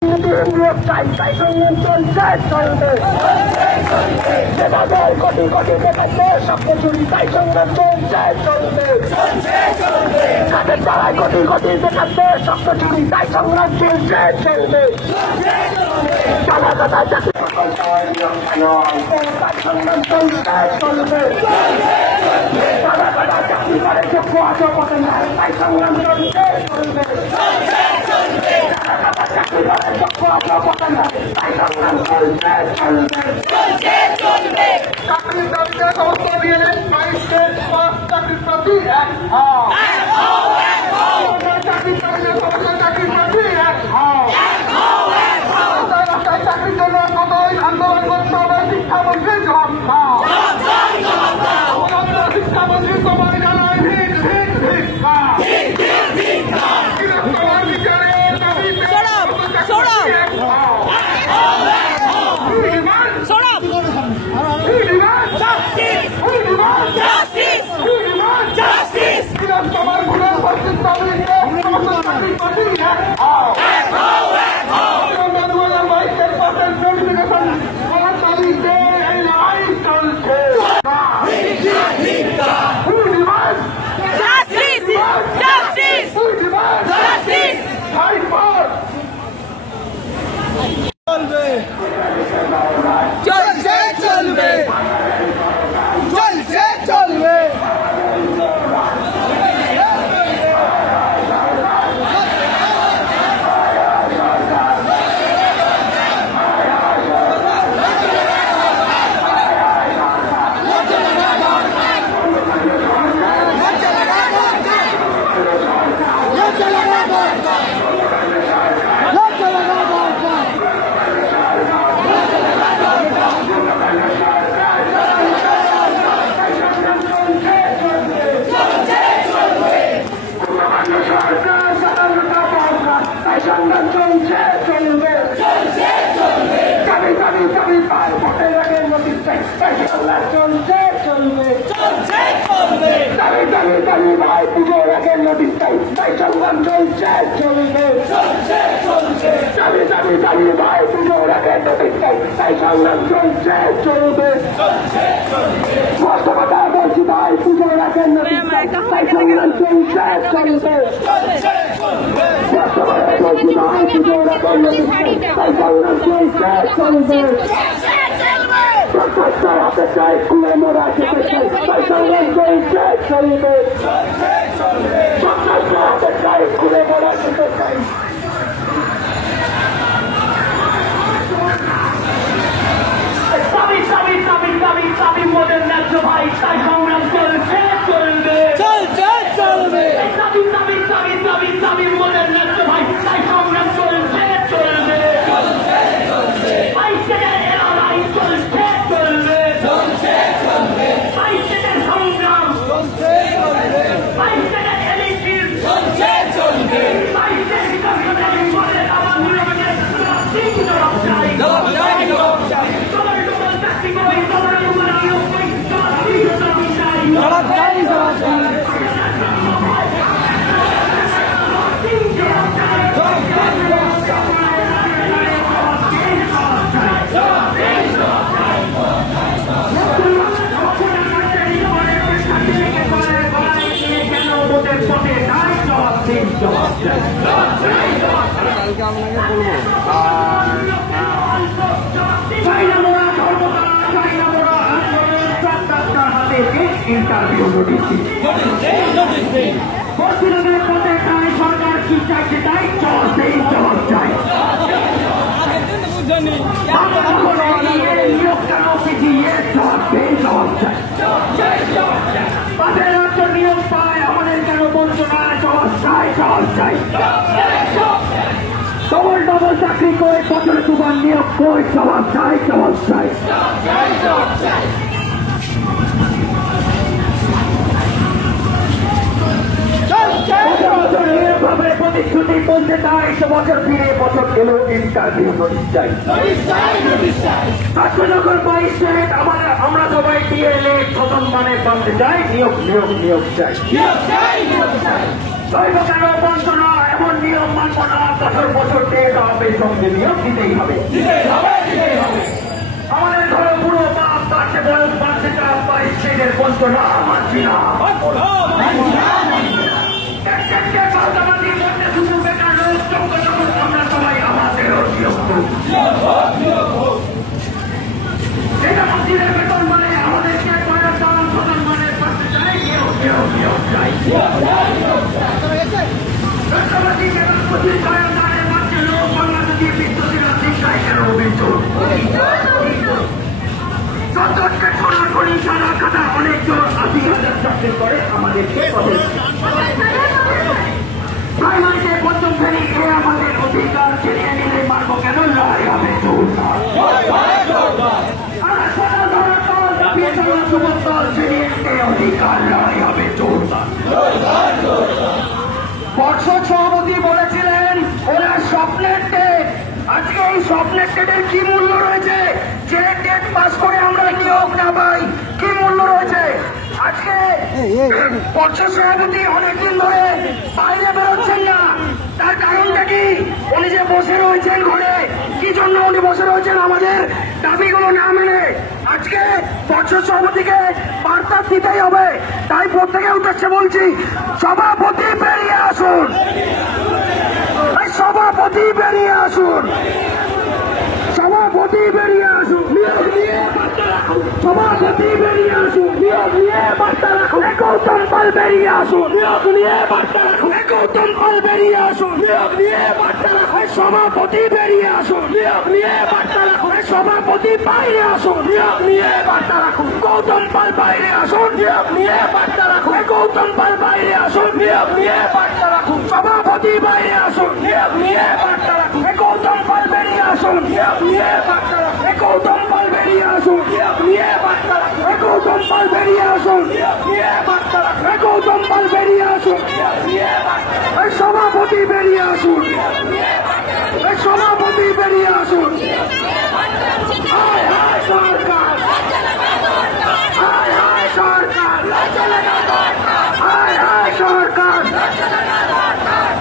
চাই সংগ্রাম চলছে চলবে সেবাদের কোটি কোটি বেকারদের স্বপ্ন চুরি চাই সংগ্রাম চলছে চলবে কাঠের তলায় কোটি কোটি বেকারদের স্বপ্ন চুরি চাই সংগ্রাম চলছে চলবে চালা কথা চাকরি চাই সংগ্রাম চলছে চলবে চালা কথা চাকরি করে যে পোয়াশো পথে নাই চাই সংগ্রাম চলছে চলবে চাকরির দাবিতে সমস্ত বিএলএ মাইস্ট্রেট চাকরির প্রতি এক হও চাকরির দাবিতে সমস্ত চাকরির প্রতি এক হও রাস্তায় চাকরির জন্য কতই আন্দোলন করতে হবে শিক্ষামন্ত্রী জবাব দাও শিক্ষামন্ত্রী তোমার জানায় ভিক ভিক ভিক্ষা তোমার গুণের পশ্চিম দাবিতে বাইশের পার্সেন্ট নোটিফিকেশন তোমার দাবিতে এই আইন চলছে চলছে চলবে চলছে চলবে সংগ্রাম চলছে চলবে চলছে চলবে দাবি ভাই পুজোর আগে নোটিশ চাই তাই সংগ্রাম চলছে চলবে দাবি ভাই পুজোর আগে নোটিশ চাই তাই সংগ্রাম চলছে চলবে কথা বলছি ভাই পুজোর আগে নোটিশ চাই তাই সংগ্রাম চলছে চলবে হাতে চাই খুলে মোড়া খেতে চাই তাই সংগ্রাম চলছে চলবে হাতে চাই খুলে মোড়া খেতে চাই দাবি মোদের ন্যায্য ভাই তাই সংগ্রাম চলছে চলবে দাবি মোদের ন্যায্য ভাই তাই সংগ্রাম চলছে চলবে ইন্টারভিউ নোটিশ পশ্চিমবঙ্গের পথে সরকার কি চাইছে তাই চলছেই জবাব চাই নিয়োগ কেন পিছিয়ে জবাব চাই পাশের রাজ্য নিয়োগ পায় আমাদের কেন বঞ্চনা জবাব চাই ডবল চাকরি করে বছরে দুবার নিয়োগ কই জবাব চাই প্রতিশ্রুতি বলতে চাই বছর ফিরে বছর এলো ইন্টারভিউ নোটিশ চাই ছাত্রনগর 22 আমরা সবাই ডিএলএ প্রথম মানে বাঁধতে চাই নিয়োগ চাই কেন বঞ্চনা এমন নিয়ম মানব না, বছর বছর টেকা হবে, সঙ্গে নিয়ম দিতেই হবে। আমাদের ধরো পুরো বাপ বাড়ছে, বয়স বাড়ছে, চাপ বাইশ সেদের পঞ্চ না মানছি না। পাল্টাপাল্টির মধ্যে শুধু বেকার লোক চৌক যখন আমরা সবাই আমাদেরও নিয়োগ এটা মন্দিরের বেতন মানে আমাদেরকে কয়েক দাম সদন মানে করতে চাই, নিয়োগ চাই। রাষ্ট্রপতি প্রধানমন্ত্রী কয়েক দানের মাঝে লোক বাংলাদেশি বিশ্বসেরা শিক্ষায় অভিযোগ সন্তোষকে সোনা করি সারা কাটা অনেক জোর ৮০,০০০ চাকরি করে আমাদেরকে প্রাইমারিতে পঞ্চম শ্রেণী এ আমাদের অধিকার ছিনিয়ে নিলে মারবো কেন? লড়াই হবে জোরদার। পর্ষদ সভাপতি বলেছিলেন ওরা স্বপ্নের টেট। আজকে এই স্বপ্নের টেটের কি মূল্য রয়েছে? যে টেট পাস করে আমরা নিয়োগ না পাই, কি মূল্য রয়েছে? আজকে পর্ষদ সভাপতি অনেকদিন ধরে বাইরে বেরোচ্ছেন না, তার কারণটা কি? উনি যে বসে রয়েছেন ঘরে, কি জন্য উনি বসে রয়েছেন? আমাদের দাবিগুলো না মেনে। আজকে পর্ষদ সভাপতিকে বার্তা দিতেই হবে, তাই প্রত্যেকের উদ্দেশ্যে বলছি, সভাপতি বেরিয়ে আসুন, সভাপতি বেরিয়ে আসুন, সভাপতি বেরিয়ে আসুন, নিয়োগ নিয়ে বার্তা রাখুন, সভাপতি বেরিয়ে আসুন, নিয়োগ নিয়ে বার্তা রাখুন, গৌতম পাল বেরিয়ে আসুন, নিয়োগ নিয়ে বার্তা রাখুন, গৌতম পাল বেরিয়ে আসুন, নিয়োগ নিয়ে বার্তা রাখুন, সভাপতি বেরিয়ে আসুন, নিয়োগ নিয়ে বার্তা রাখুন, সভাপতি বাইরে আসুন, নিয়োগ নিয়ে বার্তা রাখুন, গৌতম পাল বাইরে আসুন, নিয়োগ নিয়ে বার্তা রাখুন, গৌতম পাল বাইরে আসুন, নিয়োগ নিয়ে বার্তা রাখুন, সভাপতি বাইরে আসুন, নিয়োগ নিয়ে বার্তা রাখুন, গৌতম পাল বেরিয়ে আসুন, নিয়োগ নিয়ে বার্তা রাখুন, গৌতম পাল বেরিয়ে আসুন, নিয়োগ নিয়ে বার্তা রাখুন, গৌতম পাল বেরিয়ে আসুন, নিয়োগ নিয়ে বার্তা রাখুন, গৌতম পাল বেরিয়ে আসুন, নিয়োগ নিয়ে বার্তা রাখুন, সভাপতি বেরিয়ে আসুন, সভাপতি বেরিয়ে আসুন। হায় হায় সরকার, হায় হায় সরকার, হায় হায় সরকার,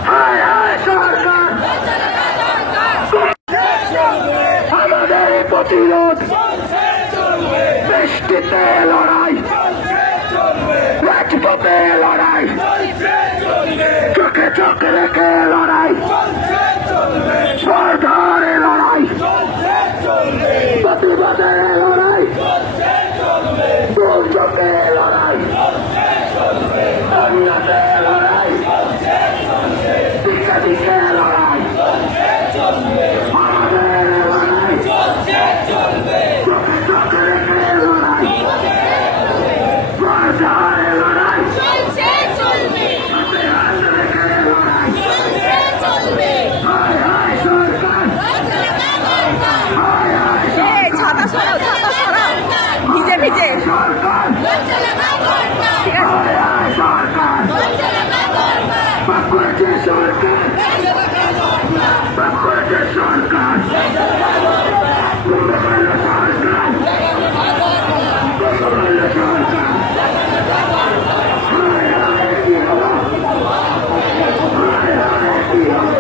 হায় হায় সরকার। আমাদের প্রতিরোধ, বৃষ্টিতে লড়াই, রাজপথে লড়াই, চোখে চোখে রেখে লড়াই, সরকারে লড়াই, প্রতিবাদে লড়াই, দুর্যোগে লড়াই, বন্যাতে লড়াই, দিকে দিকে লড়াই, আমাদের লড়াই, চোখে চোখে রেখে লড়াই, সরকারে লড়াই, হাতে হাত রেখে লড়াই, হায় হায় সরকার, হায় হায় ছাতা সরাও, ছাতা সরাও, ভিজে ভিজে সরকার, হায় হায় সরকার, বাদ করেছে সরকার, বাদ করেছে সরকার, বন্ধ করলো সরকার, বন্ধ করলো সরকার। হায় হায় কি হলো, হায় হায় কি হলো,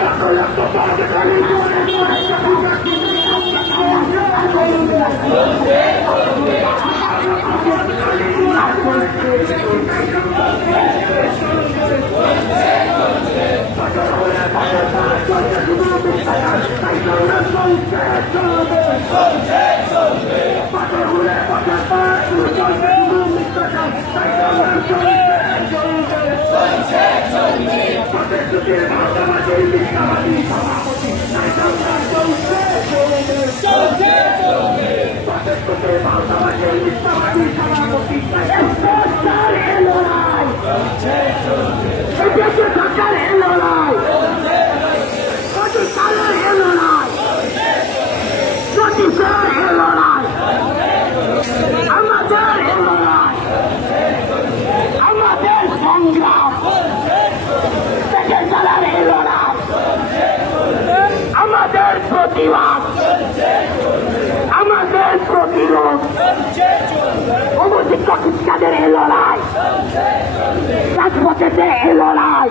লাখ লাখ টাকা খালি আমাদের সংগ্রাম আমাদের প্রতিবাদ, আমাদের প্রতিরোধ, অবশিষ্ট শিক্ষাদের এই লড়াই, রাজপথেতে এই লড়াই,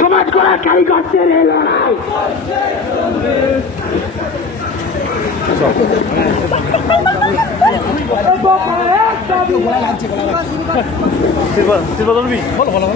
সমাজ গড়ার কারিগরদের এই লড়াই বলো